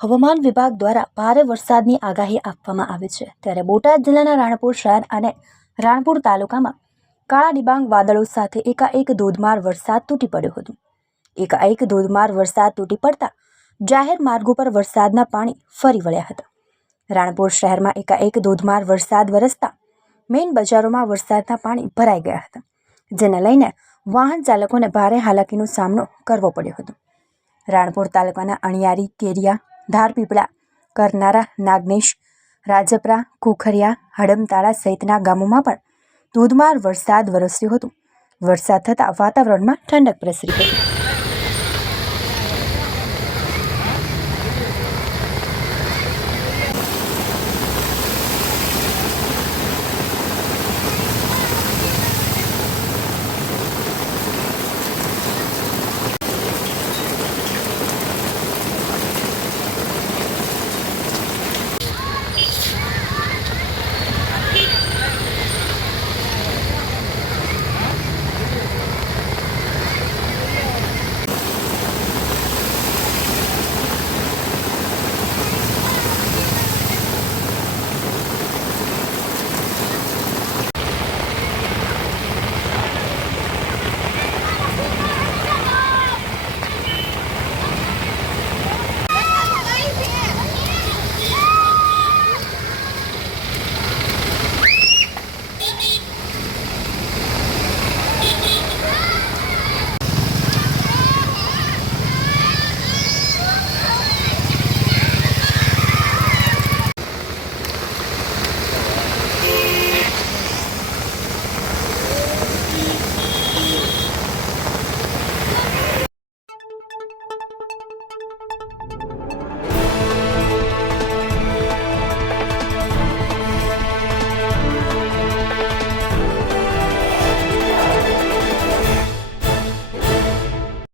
હવામાન વિભાગ દ્વારા ભારે વરસાદની આગાહી આપવામાં આવી છે। ત્યારે બોટાદ જિલ્લાના રાણપુર શહેર અને રાણપુર તાલુકામાં કાળા ડિબાંગ વાદળો સાથે એકાએક ધોધમાર વરસાદ તૂટી પડ્યો હતો। એકાએક ધોધમાર વરસાદ તૂટી પડતા જાહેર માર્ગો પર વરસાદના પાણી ફરી વળ્યા હતા। રાણપુર શહેરમાં એકાએક ધોધમાર વરસાદ વરસતા મેઇન બજારોમાં વરસાદના પાણી ભરાઈ ગયા હતા, જેને લઈને વાહન ચાલકોને ભારે હાલાકીનો સામનો કરવો પડ્યો હતો। રાણપુર તાલુકાના અણિયારી, કેરિયા, ધારપીપળા, કરનારા, નાગનેશ, રાજપરા, ખોખરિયા, હડમતાળા સહિતના ગામોમાં પણ ધોધમાર વરસાદ વરસ્યો હતો। વરસાદ થતાં વાતાવરણમાં ઠંડક પ્રસરી હતી।